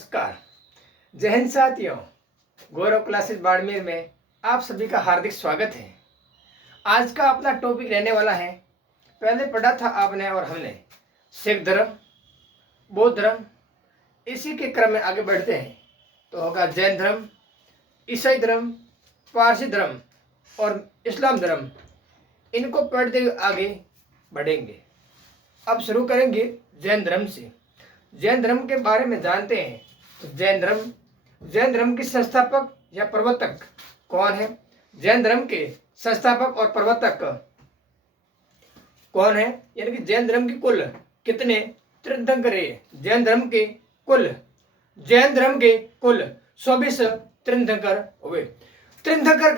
नमस्कार। जय हिंद साथियों। गौरव क्लासेस बाड़मेर में आप सभी का हार्दिक स्वागत है। आज का अपना टॉपिक रहने वाला है, पहले पढ़ा था आपने और हमने सिख धर्म, बौद्ध धर्म, इसी के क्रम में आगे बढ़ते हैं तो होगा जैन धर्म, ईसाई धर्म, पारसी धर्म और इस्लाम धर्म। इनको पढ़ते हुए आगे बढ़ेंगे। अब शुरू करेंगे जैन धर्म से। जैन धर्म के बारे में जानते हैं तो जैन धर्म के संस्थापक या प्रवर्तक कौन है? जैन धर्म के संस्थापक और प्रवर्तक कौन है? यानी कि जैन धर्म के कुल कितने तीर्थंकर है? जैन धर्म के कुल 24 तीर्थंकर हुए। तीर्थंकर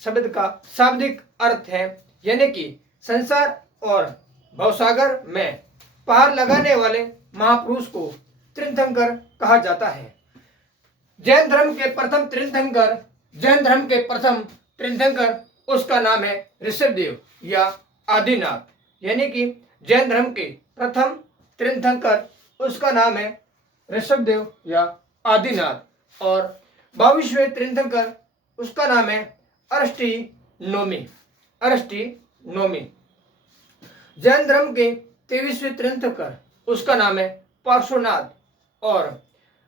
शब्द का शाब्दिक अर्थ है यानी कि संसार और भवसागर में पार लगाने वाले महापुरुष को तीर्थंकर कहा जाता है। जैन धर्म के प्रथम तीर्थंकर उसका नाम है ऋषभदेव या आदिनाथ। यानी कि जैन धर्म के प्रथम तीर्थंकर उसका नाम है ऋषभदेव या आदिनाथ और 22वें तीर्थंकर उसका नाम है अरष्टिनोमी। जैन धर्म के 23वें तीर्थंकर उसका नाम है पार्श्वनाथ और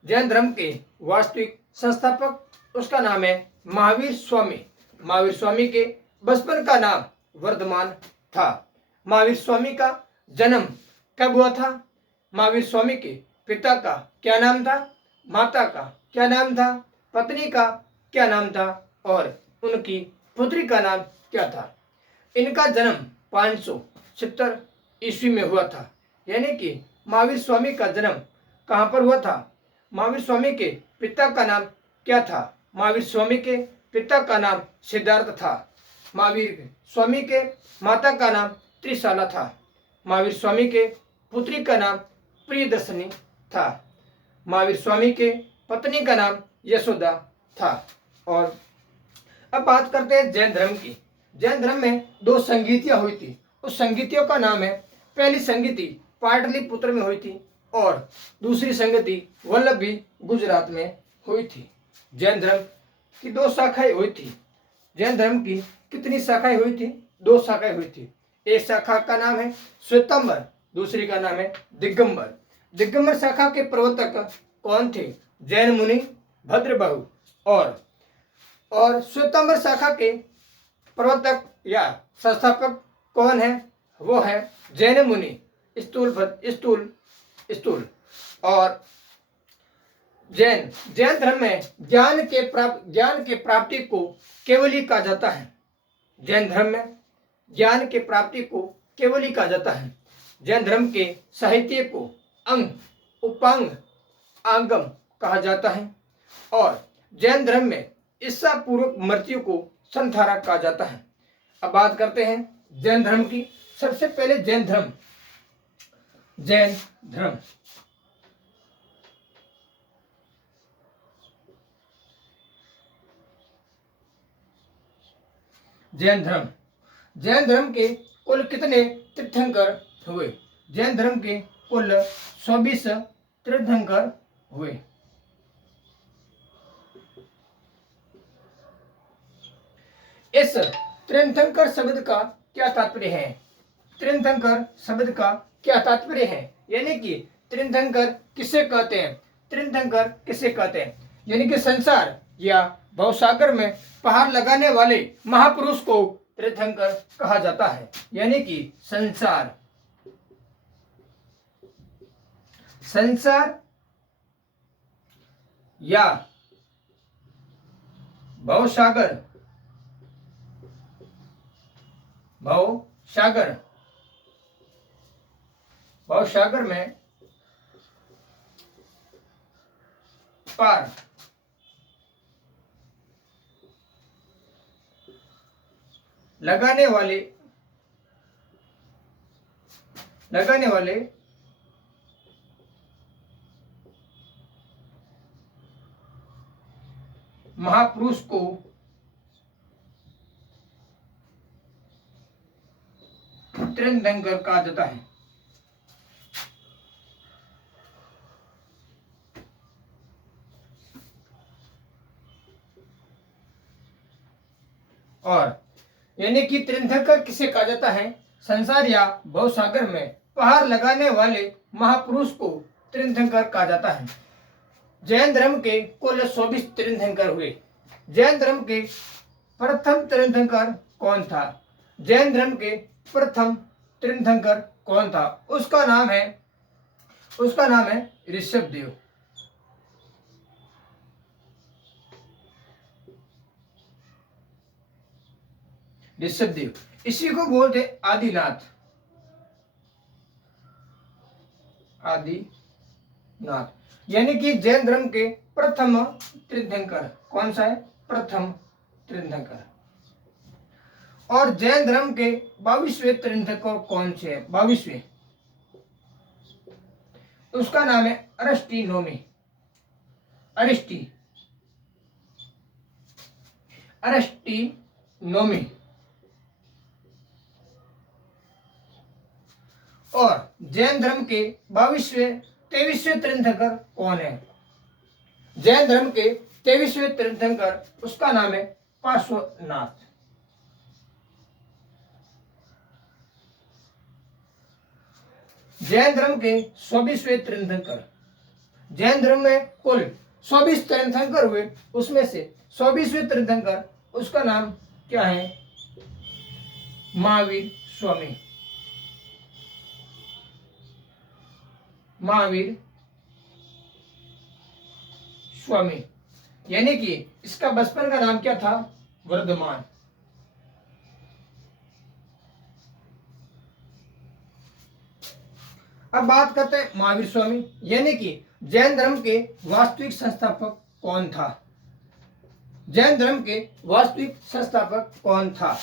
जैन धर्म के वास्तविक संस्थापक उसका नाम है महावीर स्वामी के बचपन का नाम वर्धमान था। महावीर स्वामी का जन्म कब हुआ था? महावीर स्वामी के पिता का क्या नाम था, माता का क्या नाम था, पत्नी का क्या नाम था और उनकी पुत्री का नाम क्या था? इनका जन्म 570 ईस्वी में हुआ था। यानी कि महावीर स्वामी का जन्म कहाँ पर हुआ था? महावीर स्वामी के पिता का नाम क्या था? महावीर स्वामी के पिता का नाम सिद्धार्थ था। महावीर स्वामी के माता का नाम त्रिशाला था। महावीर स्वामी के पुत्री का नाम प्रियदर्शनी था। महावीर स्वामी के पत्नी का नाम यशोदा था। और अब बात करते हैं जैन धर्म की। जैन धर्म में 2 संगीतियां हुई थी। उस संगीतियों का नाम है, पहली संगीति पाटलिपुत्र में हुई थी और दूसरी संगति वल्लभी गुजरात में हुई थी। जैन धर्म की 2 शाखाएं हुई थी। जैन धर्म की कितनी शाखाएं हुई थी? 2 शाखाएं हुई थी। एक शाखा का नाम है श्वेतांबर, दूसरी का नाम है दिगंबर। दिगंबर शाखा के प्रवर्तक कौन थे? जैन मुनि भद्रबाहु। और श्वेतांबर शाखा के प्रवर्तक या संस्थापक कौन है? वो है जैन मुनि स्थूल। और जैन धर्म में ज्ञान के प्राप्ति को केवली कहा जाता है। जैन धर्म में ज्ञान के प्राप्ति को केवली कहा जाता है। जैन धर्म के साहित्य को अंग, उपांग, आगम कहा जाता है और जैन धर्म में ईसा पूर्व मृत्यु को संथारा कहा जाता है। अब बात करते हैं जैन धर्म की। सबसे पहले जैन धर्म जैन धर्म के कुल कितने तीर्थंकर हुए? जैन धर्म के कुल 24 तीर्थंकर हुए। इस तीर्थंकर शब्द का क्या तात्पर्य है? तीर्थंकर शब्द का क्या तात्पर्य है? यानी कि तीर्थंकर किसे कहते हैं? तीर्थंकर किसे कहते हैं? यानी कि संसार या भवसागर में पहाड़ लगाने वाले महापुरुष को तीर्थंकर कहा जाता है। यानी कि संसार या भवसागर में पार लगाने वाले महापुरुष को तीर्थंकर कहा जाता है। और यानी कि तीर्थंकर किसे कहा जाता है? संसार या भवसागर में पहाड़ लगाने वाले महापुरुष को तीर्थंकर कहा जाता है। जैन धर्म के कुल 24 तीर्थंकर हुए। जैन धर्म के प्रथम तीर्थंकर कौन था? जैन धर्म के प्रथम तीर्थंकर कौन था? उसका नाम है ऋषभदेव। ऋषभदेव, इसी को बोलते आदिनाथ। यानी कि जैन धर्म के प्रथम तीर्थंकर कौन सा है? प्रथम तीर्थंकर। और जैन धर्म के 22वें तीर्थंकर कौन से है? 22वें, उसका नाम है अरस्टिनोमी। अरस्टिनोमी। और जैन धर्म के 23वें तीर्थंकर कौन है? जैन धर्म के 23वें तीर्थंकर, उसका नाम है पार्श्वनाथ। जैन धर्म के 24वें तीर्थंकर। जैन धर्म में कुल 24 तीर्थंकर हुए, उसमें से 24वें तीर्थंकर, उसका नाम क्या है? महावीर स्वामी। महावीर स्वामी, यानी कि इसका बचपन का नाम क्या था? वर्धमान। अब बात करते हैं महावीर स्वामी, यानी कि जैन धर्म के वास्तविक संस्थापक कौन था? जैन धर्म के वास्तविक संस्थापक कौन था?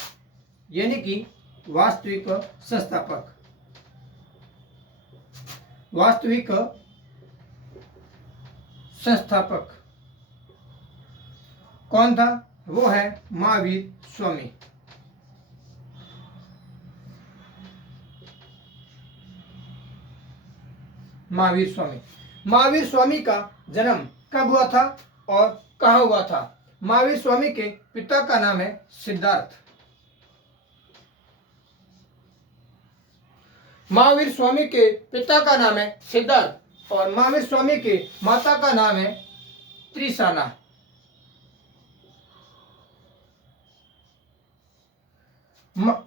यानी कि वास्तविक संस्थापक कौन था? वो है महावीर स्वामी। महावीर स्वामी का जन्म कब हुआ था और कहाँ हुआ था? महावीर स्वामी के पिता का नाम है सिद्धार्थ। महावीर स्वामी के पिता का नाम है सिद्धार्थ और महावीर स्वामी के माता का नाम है त्रिशाला।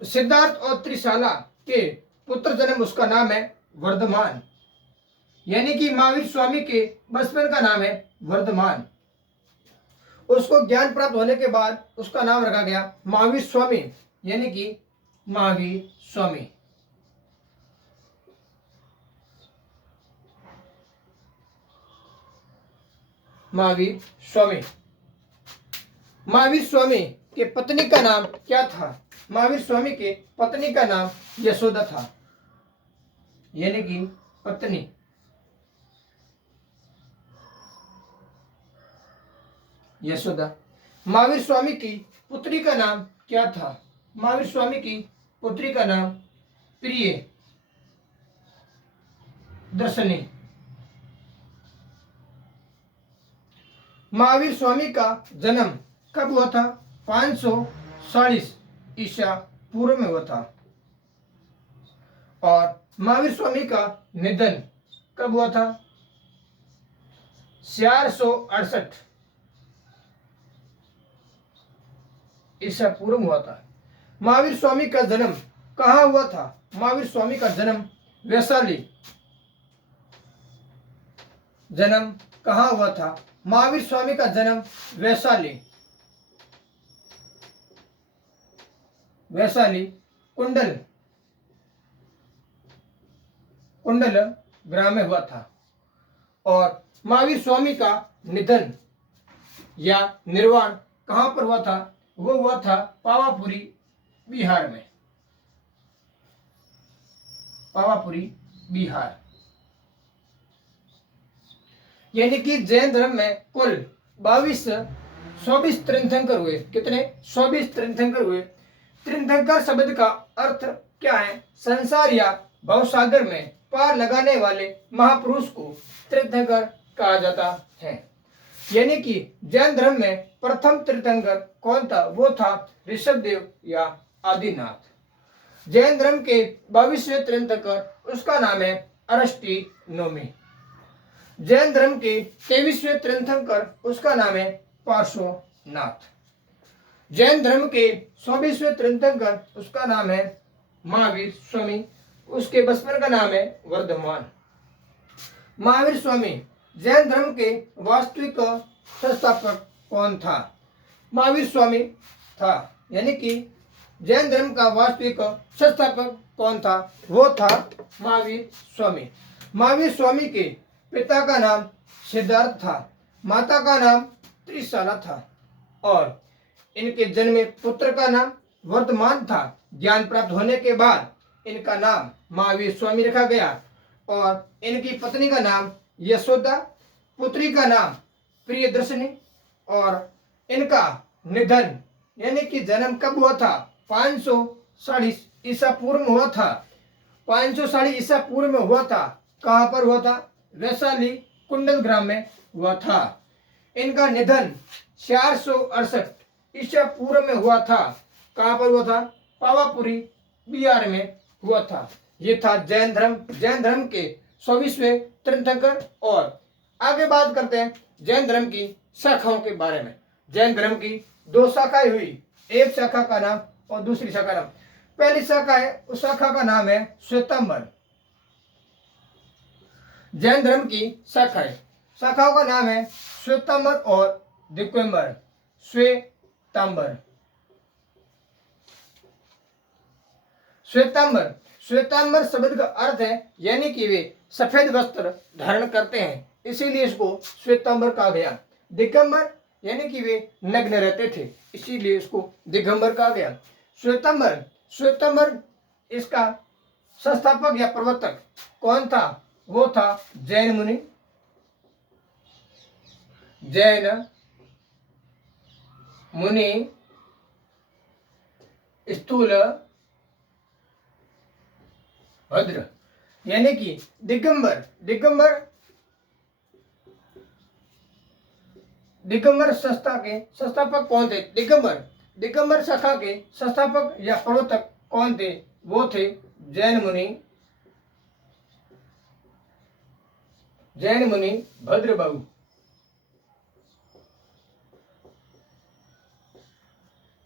सिद्धार्थ और त्रिशाला के पुत्र जन्म, उसका नाम है वर्धमान। यानी कि महावीर स्वामी के बचपन का नाम है वर्धमान। उसको ज्ञान प्राप्त होने के बाद उसका नाम रखा गया महावीर स्वामी, यानी कि महावीर स्वामी। महावीर स्वामी के पत्नी का नाम क्या था? महावीर स्वामी के पत्नी का नाम यशोदा था, यानी कि पत्नी। यशोदा। महावीर स्वामी की पुत्री का नाम क्या था? महावीर स्वामी की पुत्री का नाम प्रिय दर्शनी। महावीर स्वामी का जन्म कब हुआ था? 540 ईसा पूर्व में हुआ था। और महावीर स्वामी का निधन कब हुआ था? 468 ईसा पूर्व हुआ था। महावीर स्वामी का जन्म कहाँ हुआ था? महावीर स्वामी का जन्म वैशाली। जन्म कहाँ हुआ था? महावीर स्वामी का जन्म वैशाली कुंडल ग्राम में हुआ था। और महावीर स्वामी का निधन या निर्वाण कहाँ पर हुआ था? वो हुआ था पावापुरी बिहार में। पावापुरी बिहार। यानी कि जैन धर्म में कुल 24 तीर्थंकर हुए। कितने? 24 तीर्थंकर हुए। तीर्थंकर शब्द का अर्थ क्या है? संसार या भवसागर में पार लगाने वाले महापुरुष को तीर्थंकर कहा जाता है। यानी कि जैन धर्म में प्रथम तीर्थंकर कौन था? वो था ऋषभदेव या आदिनाथ। जैन धर्म के 22वें तीर्थंकर, उसका नाम है अरस्टिनोमी। जैन धर्म के 23वें तीर्थंकर, उसका नाम है पार्श्वनाथ। जैन धर्म के 24वें तीर्थंकर, उसका नाम है महावीर स्वामी। उसके बचपन का नाम है वर्धमान। महावीर स्वामी जैन धर्म के वास्तविक संस्थापक कौन था? महावीर स्वामी था, यानी कि जैन धर्म का वास्तविक संस्थापक कौन था? वो था महावीर स्वामी। महावीर स्वामी के पिता का नाम सिद्धार्थ था, माता का नाम त्रिशाला था और इनके जन्मे पुत्र का नाम वर्धमान था। ज्ञान प्राप्त होने के बाद इनका नाम महावीर स्वामी रखा गया और इनकी पत्नी का नाम यशोदा, पुत्री का नाम प्रियदर्शनी और इनका निधन यानी कि जन्म कब हुआ था? 540 ईसा पूर्व में हुआ था। 540 ईसा पूर्व में हुआ था। कहाँ पर हुआ था? वैशाली कुंडल ग्राम में हुआ था। इनका निधन 468 ईसा पूर्व में हुआ था। कहाँ पर हुआ था? पावापुरी बिहार में हुआ था। ये था जैन धर्म। जैन धर्म के 24वें तीर्थंकर। और आगे बात करते हैं जैन धर्म की शाखाओं के बारे में। जैन धर्म की 2 शाखाएं हुई, एक शाखा का नाम और दूसरी शाखा नाम। पहली शाखा है, उस शाखा का नाम है श्वेतांबर। जैन धर्म की शाखाओं का नाम है श्वेतांबर और दिगंबर। श्वेतांबर श्वेतांबर शब्द का अर्थ है यानी कि वे सफेद वस्त्र धारण करते हैं, इसीलिए इसको श्वेतांबर कहा गया। दिगंबर यानी कि वे नग्न रहते थे, इसीलिए इसको दिगंबर कहा गया। श्वेतांबर इसका संस्थापक या प्रवर्तक कौन था? वो था जैन मुनि। जैन मुनि स्थूल भद्र यानी कि दिगंबर संस्था के संस्थापक कौन थे? दिगंबर शाखा के संस्थापक या प्रवर्तक कौन थे? वो थे जैन मुनि भद्रबाहु।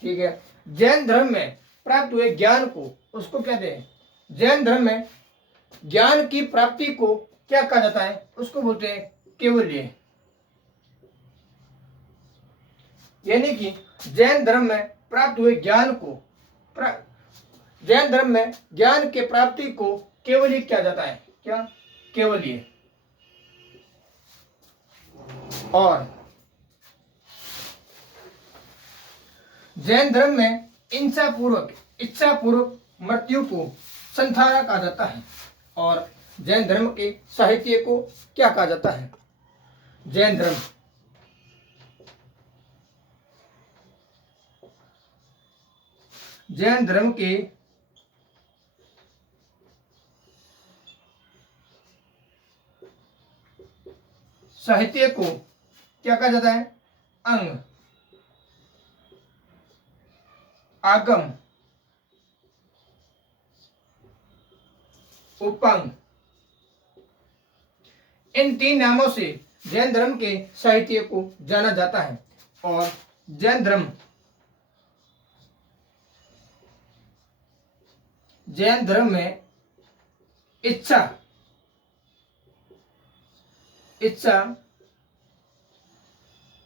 ठीक है। जैन धर्म में प्राप्त हुए ज्ञान को उसको कहते हैं, जैन धर्म में ज्ञान की प्राप्ति को क्या कहा जाता है? उसको बोलते हैं केवल्य। यानी कि जैन धर्म में प्राप्त हुए ज्ञान को जैन धर्म में ज्ञान के प्राप्ति को केवल्य किया जाता है। क्या? केवल्य। और जैन धर्म में इच्छा पूर्वक मृत्यु को संथारा कहा जाता है। और जैन धर्म के साहित्य को क्या कहा जाता है? जैन धर्म के साहित्य को क्या कहा जाता है? अंग, आगम, उपंग, इन 3 नामों से जैन धर्म के साहित्य को जाना जाता है। और जैन धर्म में इच्छा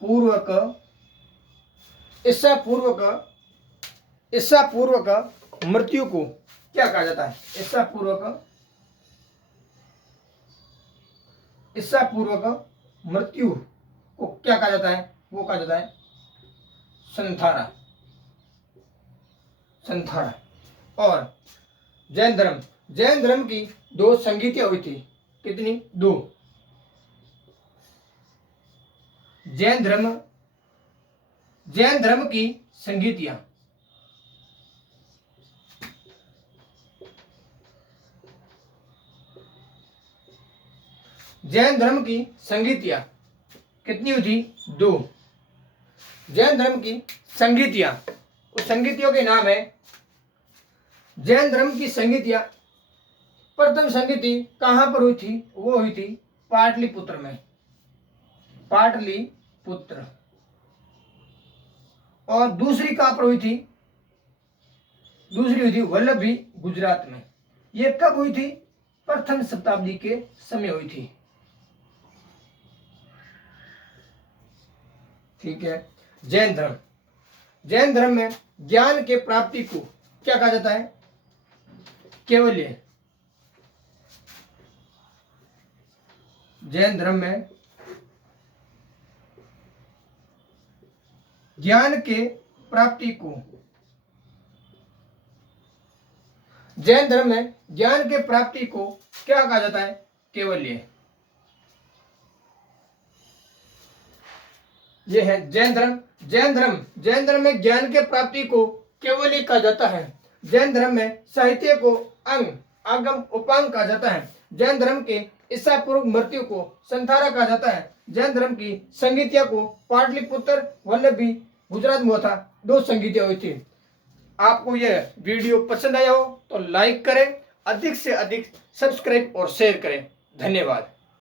पूर्वक मृत्यु को क्या कहा जाता है? इच्छा पूर्वक मृत्यु को क्या कहा जाता है? वो कहा जाता है संथारा। और जैन धर्म की 2 संगीतियां हुई थी। कितनी? 2। जैन धर्म की संगीतियां। जैन धर्म की संगीतियां कितनी हुई थी? 2। जैन धर्म की संगीतियां, उस संगीतियों के नाम है जैन धर्म की संगीतियां। प्रथम संगीति कहां पर हुई थी? वो हुई थी पाटलिपुत्र में, पाटलिपुत्र। और दूसरी कहां पर हुई थी? दूसरी हुई थी वल्लभी, गुजरात में। ये कब हुई थी? प्रथम शताब्दी के समय हुई थी। ठीक है। जैन धर्म, जैन धर्म में ज्ञान के प्राप्ति को क्या कहा जाता है? केवल्य। जैन धर्म में ज्ञान के प्राप्ति को, जैन धर्म में ज्ञान के प्राप्ति को क्या कहा जाता है? केवल्य। ये है जैन धर्म। जैन धर्म में ज्ञान के प्राप्ति को केवल्य कहा जाता है। जैन धर्म में साहित्य को अंग, आगम, उपांग कहा जाता है। जैन धर्म के ईसा पूर्व मृत्यु को संथारा कहा जाता है। जैन धर्म की संगीतिया को पाटलिपुत्र, वल्लभी, गुजरात में हुआ था। 2 संगीतियां हुई थी। आपको यह वीडियो पसंद आया हो तो लाइक करें, अधिक से अधिक सब्सक्राइब और शेयर करें। धन्यवाद।